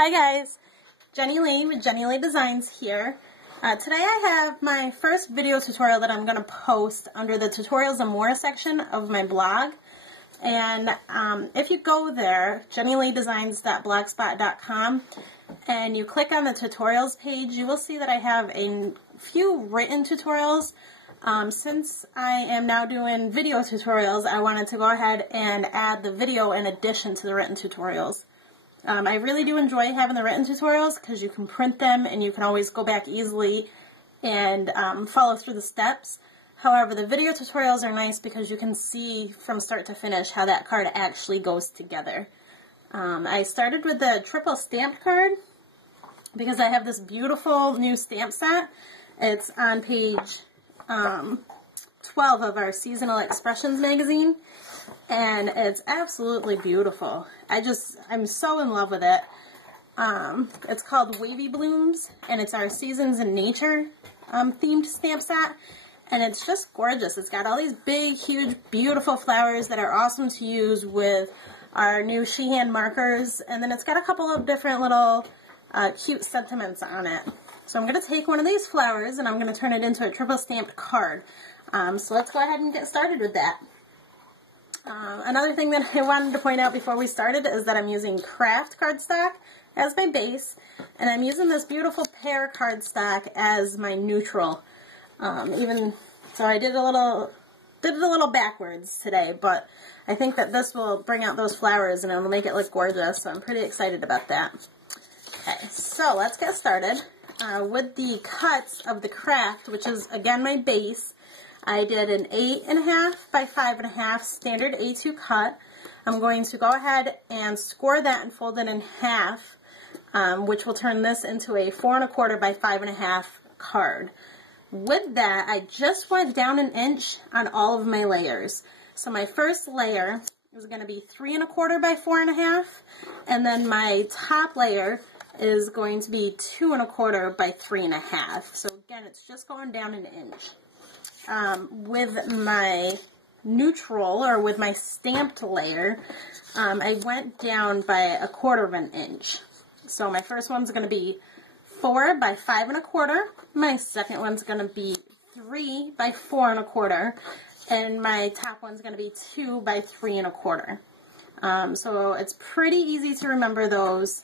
Hi guys, Jenny Lee with Jenny Lee Designs here. Today I have my first video tutorial that I'm going to post under the tutorials and more section of my blog. And if you go there, jennyleedesigns.blogspot.com, and you click on the tutorials page, you will see that I have a few written tutorials. Since I am now doing video tutorials, I wanted to go ahead and add the video in addition to the written tutorials. I really do enjoy having the written tutorials because you can print them and you can always go back easily and follow through the steps. However, the video tutorials are nice because you can see from start to finish how that card actually goes together. I started with the triple stamped card because I have this beautiful new stamp set. It's on page 12 of our Seasonal Expressions magazine, and it's absolutely beautiful. I'm so in love with it. It's called Wavy Blooms, and it's our Seasons in Nature themed stamp set, and it's just gorgeous. It's got all these big, huge, beautiful flowers that are awesome to use with our new Sheehan markers, and then it's got a couple of different little cute sentiments on it. So I'm going to take one of these flowers and I'm going to turn it into a triple stamped card. So let's go ahead and get started with that. Another thing that I wanted to point out before we started is that I'm using craft cardstock as my base, and I'm using this beautiful pear cardstock as my neutral. So I did it a little backwards today, but I think that this will bring out those flowers and it'll make it look gorgeous, so I'm pretty excited about that. Okay, so let's get started with the cuts of the craft, which is again my base. I did an 8.5 by 5.5 standard A2 cut. I'm going to go ahead and score that and fold it in half, which will turn this into a 4.25 by 5.5 card. With that, I just went down an inch on all of my layers. So my first layer is going to be 3.25 by 4.5, and then my top layer is going to be 2.25 by 3.5. So again, it's just going down an inch. With my neutral, or with my stamped layer, I went down by 1/4 inch. So my first one's going to be 4 by 5.25. My second one's going to be 3 by 4.25. And my top one's going to be 2 by 3.25. So it's pretty easy to remember those.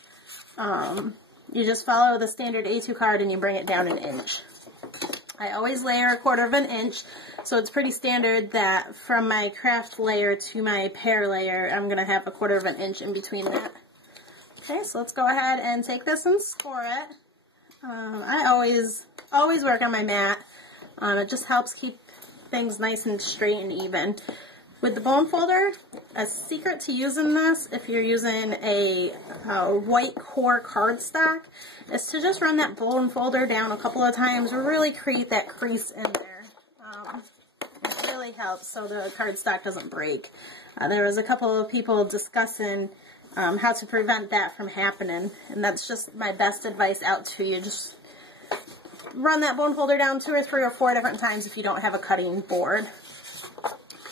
You just follow the standard A2 card and you bring it down an inch. I always layer 1/4 inch, so it's pretty standard that from my craft layer to my pear layer, I'm going to have 1/4 inch in between that. Okay, so let's go ahead and take this and score it. I always work on my mat. It just helps keep things nice and straight and even. With the bone folder, a secret to using this, if you're using a white core cardstock, is to just run that bone folder down a couple of times, really create that crease in there. It really helps so the cardstock doesn't break. There was a couple of people discussing how to prevent that from happening, and that's just my best advice out to you. Just run that bone folder down 2 or 3 or 4 different times if you don't have a cutting board.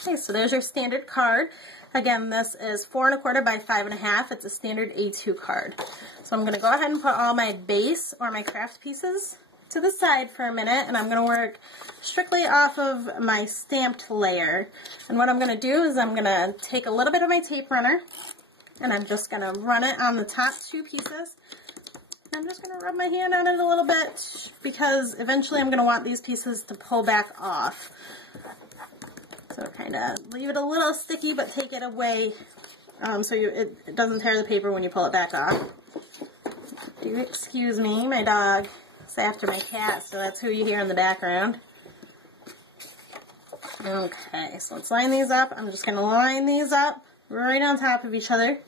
Okay, so there's your standard card. Again, this is 4.25 by 5.5. It's a standard A2 card. So I'm going to go ahead and put all my base or my craft pieces to the side for a minute, and I'm going to work strictly off of my stamped layer. And what I'm going to do is I'm going to take a little bit of my tape runner, and I'm just going to run it on the top 2 pieces. I'm just going to rub my hand on it a little bit because eventually I'm going to want these pieces to pull back off. So kind of leave it a little sticky, but take it away so it doesn't tear the paper when you pull it back off. Do excuse me, my dog is after my cat, so that's who you hear in the background. Okay, so let's line these up. I'm just going to line these up right on top of each other.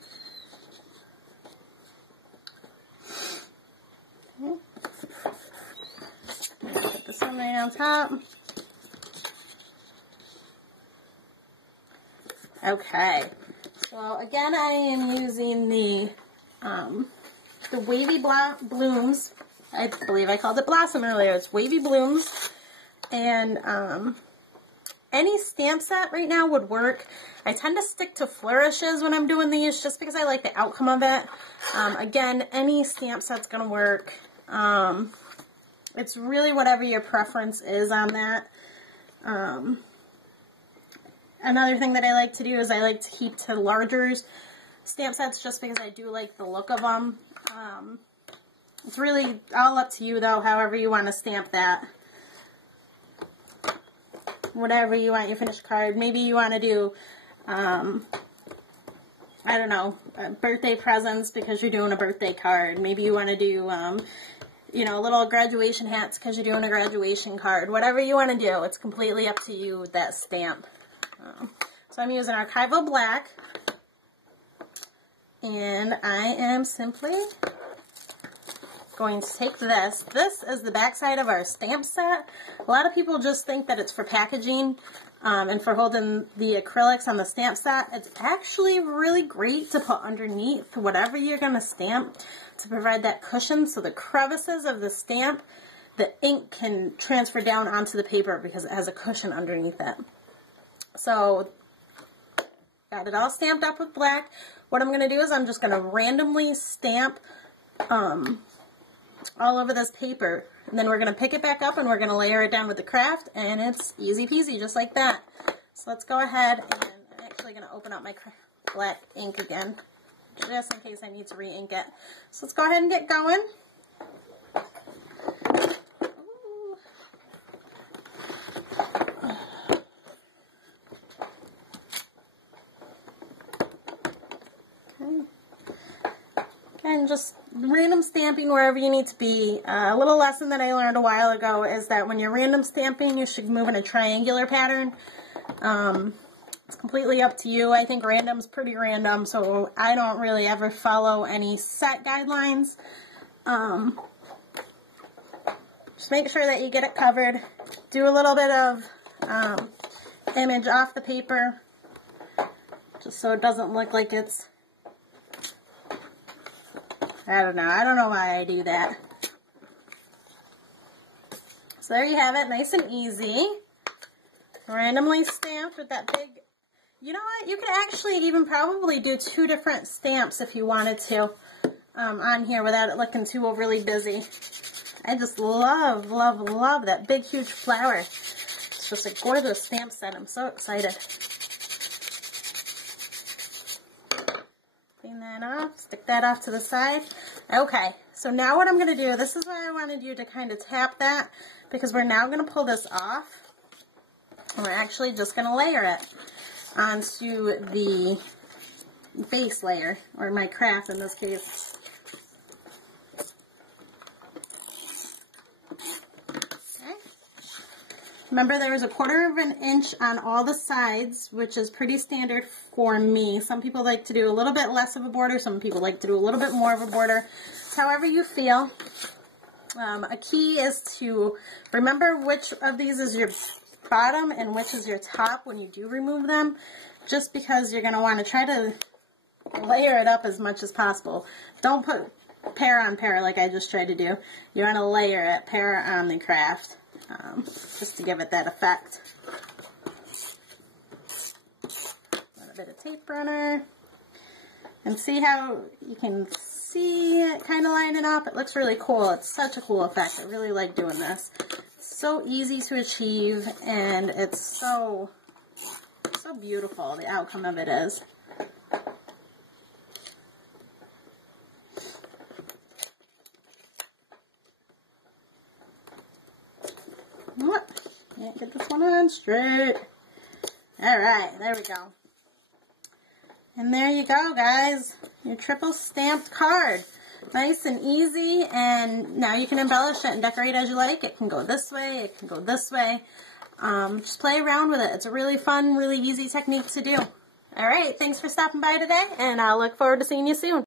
Okay. Put this one right on top. Okay, well again I am using the Wavy Blooms. I believe I called it Blossom earlier. It's Wavy Blooms, and any stamp set right now would work. I tend to stick to flourishes when I'm doing these just because I like the outcome of it. Again, any stamp set's going to work. It's really whatever your preference is on that. Another thing that I like to do is I like to keep to larger stamp sets just because I do like the look of them. It's really all up to you though, however you want to stamp that. Whatever you want your finished card. Maybe you want to do, I don't know, birthday presents because you're doing a birthday card. Maybe you want to do, you know, little graduation hats because you're doing a graduation card. Whatever you want to do, it's completely up to you with that stamp. So I'm using Archival Black, and I am simply going to take this. This is the back side of our stamp set. A lot of people just think that it's for packaging and for holding the acrylics on the stamp set. It's actually really great to put underneath whatever you're going to stamp to provide that cushion so the crevices of the stamp, the ink can transfer down onto the paper because it has a cushion underneath it. So, got it all stamped up with black. What I'm going to do is I'm just going to randomly stamp all over this paper. And then we're going to pick it back up and we're going to layer it down with the craft. And it's easy peasy, just like that. So let's go ahead and I'm actually going to open up my black ink again, just in case I need to re-ink it. So let's go ahead and get going. And just random stamping wherever you need to be. A little lesson that I learned a while ago is that when you're random stamping, you should move in a triangular pattern. It's completely up to you. I think random's pretty random, so I don't really ever follow any set guidelines. Just make sure that you get it covered. Do a little bit of image off the paper, just so it doesn't look like it's, I don't know why I do that. So there you have it, nice and easy. Randomly stamped with that big, you know what, you could actually even probably do 2 different stamps if you wanted to on here without it looking too overly busy. I just love, love, love that big, huge flower. It's just a gorgeous stamp set. I'm so excited. Clean that off, stick that off to the side. Okay, so now what I'm going to do, this is why I wanted you to kind of tap that, because we're now going to pull this off, and we're actually just going to layer it onto the base layer, or my craft in this case. Okay. Remember, there was a 1/4 inch on all the sides, which is pretty standard for me. Some people like to do a little bit less of a border. Some people like to do a little bit more of a border. It's however you feel. A key is to remember which of these is your bottom and which is your top when you do remove them, just because you're going to want to try to layer it up as much as possible. Don't put pair on pair like I just tried to do. You want to layer it pair on the craft. Just to give it that effect. A little bit of tape runner. And see how you can see it kind of lining up? It looks really cool. It's such a cool effect. I really like doing this. It's so easy to achieve, and it's so beautiful, the outcome of it is. Can't get this one on straight. Alright, there we go. And there you go, guys. Your triple stamped card. Nice and easy, and now you can embellish it and decorate as you like. It can go this way, it can go this way. Just play around with it. It's a really fun, really easy technique to do. Alright, thanks for stopping by today, and I'll look forward to seeing you soon.